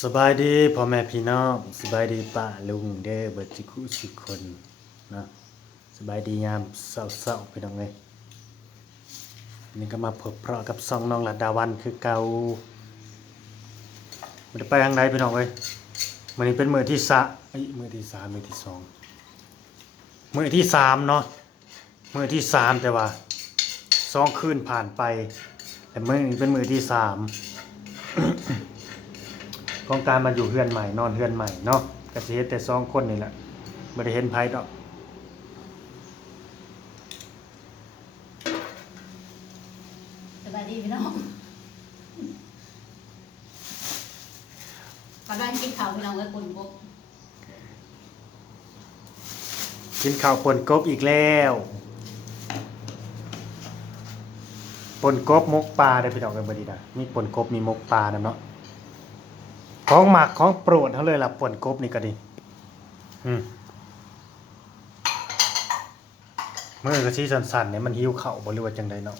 สบายดีพ่อแม่พี่น้องสบายดีป้าลุงเด้อเบิดจิคุสิคนนะสบายดียามเศร้าๆพี่น้องเอ้ยวันนี่ก็มาพบเพราะกับซองน้องหลัดดาวันคือเก่ามันจะไปทางไหนพี่น้องเอ้ยมันนี้เป็นมือที่สะเอ้มือที่สามมือที่สองมือที่สามเนาะมือที่สามแต่ว่า สองคืนผ่านไป แต่มือนี้เป็นมือที่สามของการมาอยู่เฮือนใหม่ นอนเฮือนใหม่เนาะก็สิเฮ็ดแต่สองคนนี่แหละบ่ได้เห็นไผดอกสบายดีพี่น้องกำลังกินข้าวพี่น้องไว้ปนบกกินข้าวปนกบอีกแล้ว ปนกบมกปลาได้อพี่น้องกันบ่ดีดามีปนกบมีมกปลานํเนาะของหมักของโปรดเฮาเลยล่ะปนกบนี่ก็ดีอืมมื้อก็สิสั่นๆเนี่ยมันหิวเข้าบ่หรือว่าจังไดเนาะ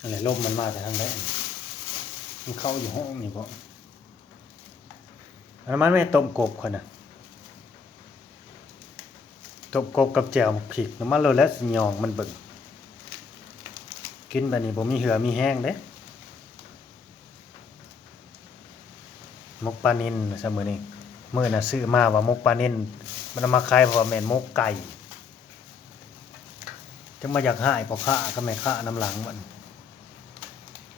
อะไรลมมันมาแต่ทางใดมันเข้าอยู่ห้องนี่บ่อันมันไม่ต้มกบคนน่ะ ต้มกบกับแจ่วหมกผิกน้ำมันโลและสิยองมันเบิ่งกินแบบนี้บ่มีเหือมีแห้งเด้มกปลานินซะมื้อนี้มื้อน่ะซื้อมาว่ามกปลานินมันเอามาขายเพราะแม่นมกไก่จังมาอยากหายพอค้าก็แม่ค้าน้ำหลังมัน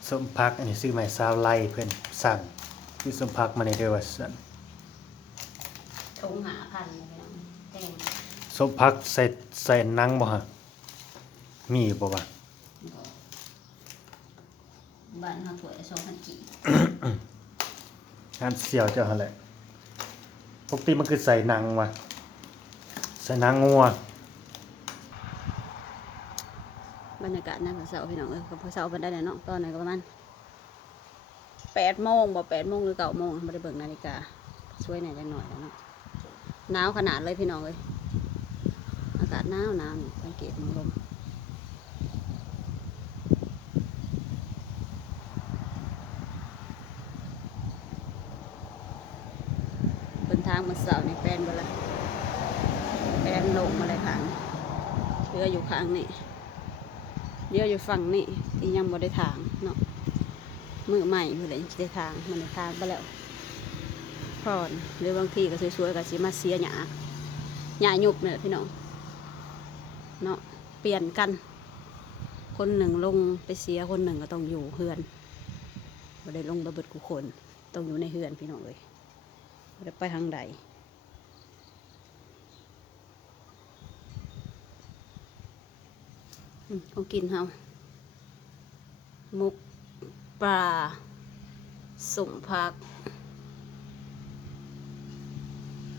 ส้มพักอันนี้ซื้อให้ซาวไล่เพิ่อนสั่งซื้อส้มพักมาในเด้อว่าซั่นทงหาพันเลยน้องแตง ส้มพักใส่ใส่หนังบ่ฮะมีอยู่บ่วะบ้านเขาถวยสองพันกี่งานเสี่ยวเจ้าหั่นแหละปกติมันคือใส่หนังว่ะใส่หนังงัวบรรยากาศนั่นเสาพี่น้องเออกับเสาเป็นได้เลยเนาะตอนไหนก็ประมาณแปดโมงบ่แปดโมงหรือเก้าโมงไม่ได้เบิ่งนาฬิกาช่วยหน่อยจังหน่อยแล้วเนาะหนาวขนาดเลยพี่น้องเลย อากาศหนาวหนาวสังเกตมันลมเดินทางมาเสาร์ในแฟนไปละแฟนลงมาเลยค่ะเรืออยู่ข้างนี่เรืออยู่ฝั่งนี่ที่ยังบ่ได้ทางเนาะมือใหม่เพื่อจะได้ทางมันได้ทางไปแล้วพอนหรือบางทีก็สวยๆก็สิมาเสียหยาหยาหยุบเนี่ยพี่น้อง เนาะเปลี่ยนกัน คนหนึ่งลงไปเสียคนหนึ่งก็ต้องอยู่เฮือนบ่ได้ลงระเบิดกุคนต้องอยู่ในเฮือนพี่น้องเลยจะไปทางใดอืมของกินเฮามุกปลาสุ่มผัก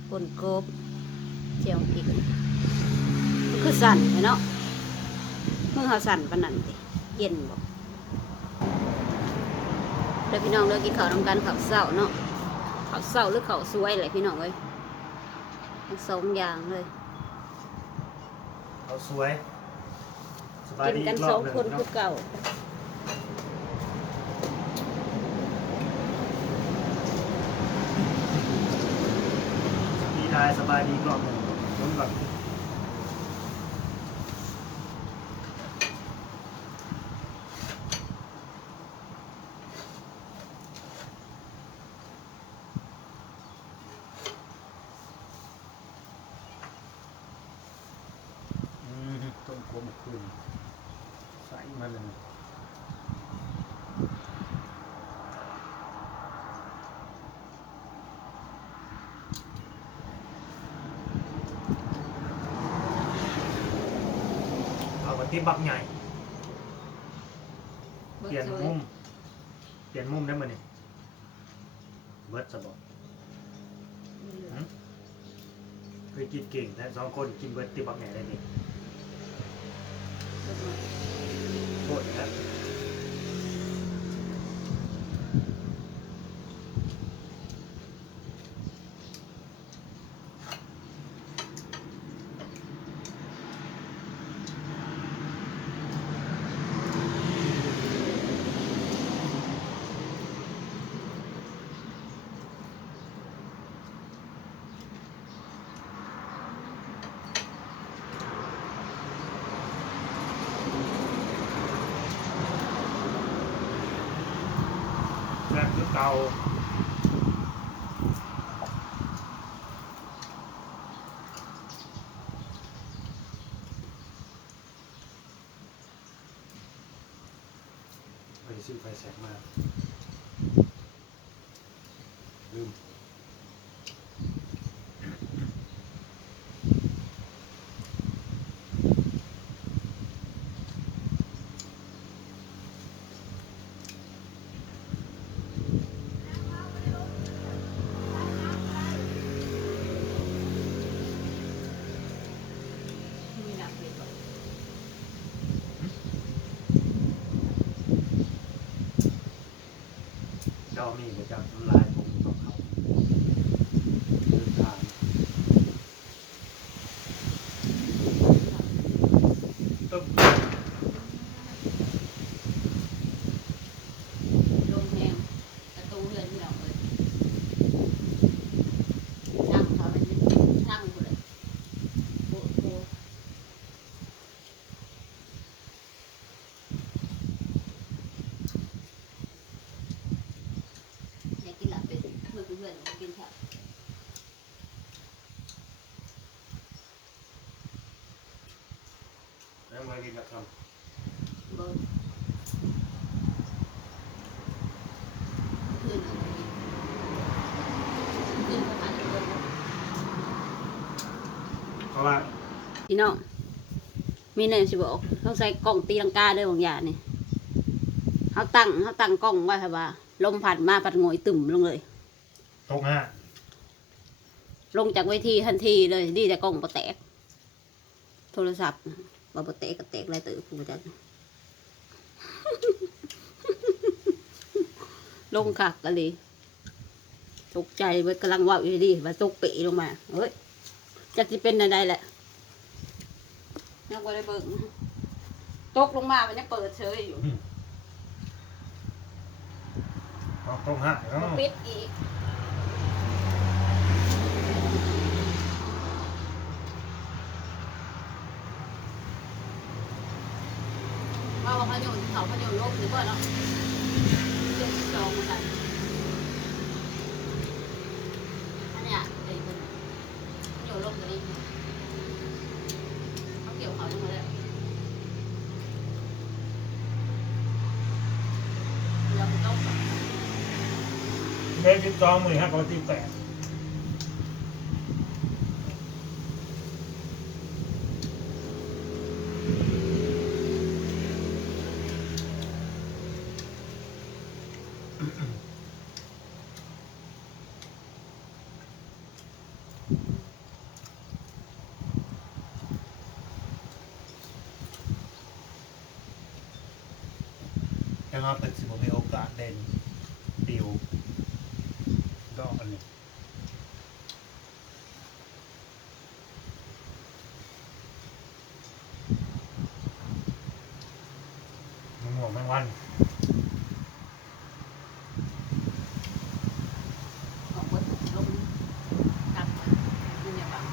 ปนกบเจียวพริก มันคือสั่นเห็นเนาะมือเฮาสั่นปานนั้นติเย็นบ่เดี๋ยวพี่น้องเลิกกินข้าวนำกันข้าวเช้าเนาะเขาวเศร้าหรือเขาวสวยเลยพี่น้องเอ้ยทั้งสองอย่างเลยเอาสวยสบายกินดีกันอีรสออบงหนึ่คนเนาะคือเก่าดีได้สบายดีอีกรอบหนึงลุ้นก่อนอืมต้มกลมคืนใส่มาเลย เอากระติบบักใหญ่ เปลี่ยนมุม เปลี่ยนมุมได้ไหมเนี่ยเบิร์ดสบอกเคยกินเก่งแต่สองคนกินเบิร์ดติบบักใหญ่ได้ดิโคตรน เก่าไปซื้อไฟแสงมาลืม เจ้ามีก็จะทำลายผมของเขาเดินทางตึ๊บ ลงแหงประตูเรือนที่เราเปิดช่างเขาเป็นช่างกูเลยโอ้โหอยากกินหลับเป็ดเมื่อเพื่อนๆกิน ค่ะแล้วมากินกับทเบิร์ขึ้นเอาไปกินขึ้นประมาณเบิร์ำเพราะว่าพี่น้องมีแนวสิบอกต้องใส่กล่องตีลังกาเด้อบางอย่างนี่เขาตั้งเขาตั้งกล้องไว้ค่ะว่า ลมพัดมาพัดโงอยตึ่มลงเลยต กห้าลงจากเวทีทันทีเลยดีแต่กล้องปแตก โทรศัพท์ว่าปแตกก็แตกไรตื่นกูจักลงคักกันเลยตกใจเว้ยกำลังเว่าอยู่ดีว่าตกปีลงมาเฮ้ยจะจะเป็นอะไรแหละยังไม่ได้เบิ่งตกลงมามันยังเปิดเฉยอยู่ตกตกห้าแล้วมันปิดอีก ว่าว่าพะโยนเขาพะโยนลบหรือเปล่าเนาะเจ็ดสองเหมือนกันอันเนี้ยไอ้คนพะโยนลบตัวนี้เขาเกี่ยวเขาลงมาแล้วเราต้องเบสิบสองหมื่นห้ากับสิบแปด ยังเอาเป็นสิบมีโอกาสเด่นปิวดอกอันนี้มะม่วงแมงวัน ออกบนลงกลับมานี่เนี่ยบัง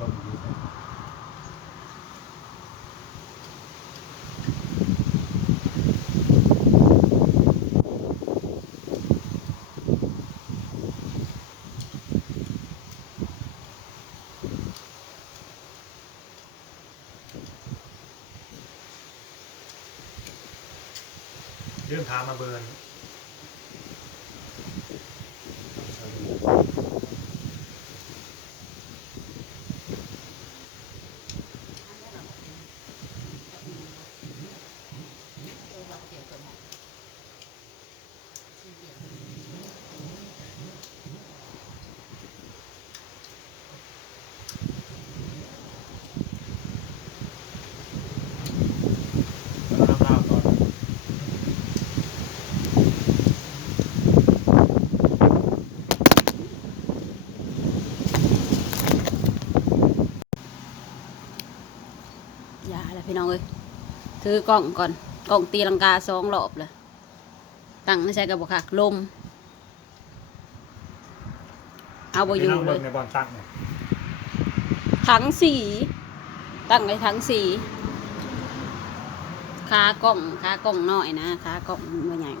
ลมดีนะ เรื่องพามาเบิร์นแล้วน้ำลาวก่อน อย่าแล้วพี่น้องเอ้ย ถือกล้องก่อนกล้องตีลังกาสองรอบเลยตั้งไม่ใช่กระบอกคักลม เอาเอาบ่อยู่พี่น้งเลบิ่ยงในบอลตั้งเนี่ยถังสี ตั้งไว้ถังสีขากล้องขากล้องน้อยนะขากล้องมันใหญ่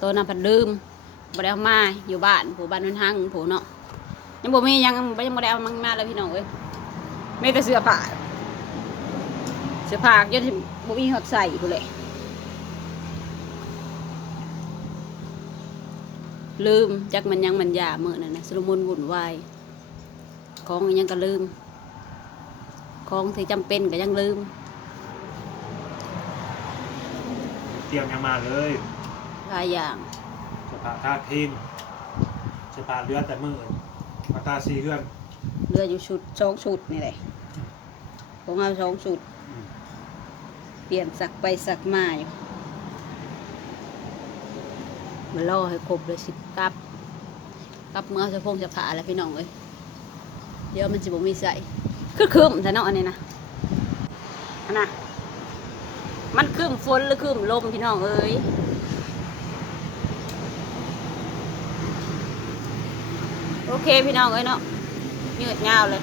ตัวนั้นพันลืมบ่ได้เอามาอยู่บ้านผู้บ้านนู้นห้างผู้เนาะยังบ่มียังยังบ่ได้เอามันมาเลยพี่น้องเอ้ยมีแต่เสื้อผ้า เสื้อผ้าจนบ่มีหอดใส่ผู้เลยลืมจักมันยังมันยามื้อนั่นนะสรุมุนวุ่นวายของอิหยังก็ลืม ของที่จำเป็นก็ยังลืม เตรียมยังมาเลยหลายอย่างสภาท่าทีมสภาเลือดแต่มือมาตาซีเลื่อนเรืออยู่ชุดสองชุดนี่แหละของเอาสองชุดอืม เปลี่ยนสักไปสักมาอยู่มาล่อให้ครบเลยสิกลับกลับเมื่อจะพงจะผ่าแล้วพี่น้องเอ้ยเดี๋ยวมันจะบ่มีใส่คือคืมแต่เนาะอันนี้นะอันน่ะมันคืมฝนหรือคืมลมพี่น้องเอ้ยโอเคพี่น้องเอ้ยเนาะยืดยาวเลย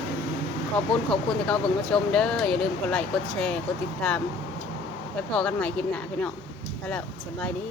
ขอบคุณขอบคุณที่เขาเบิ่งมาชมเด้ออย่าลืมกดไลค์กดแชร์กดติดตาม ไว้พอกันใหม่คลิปหน้าพี่น้องแล้วสบายดี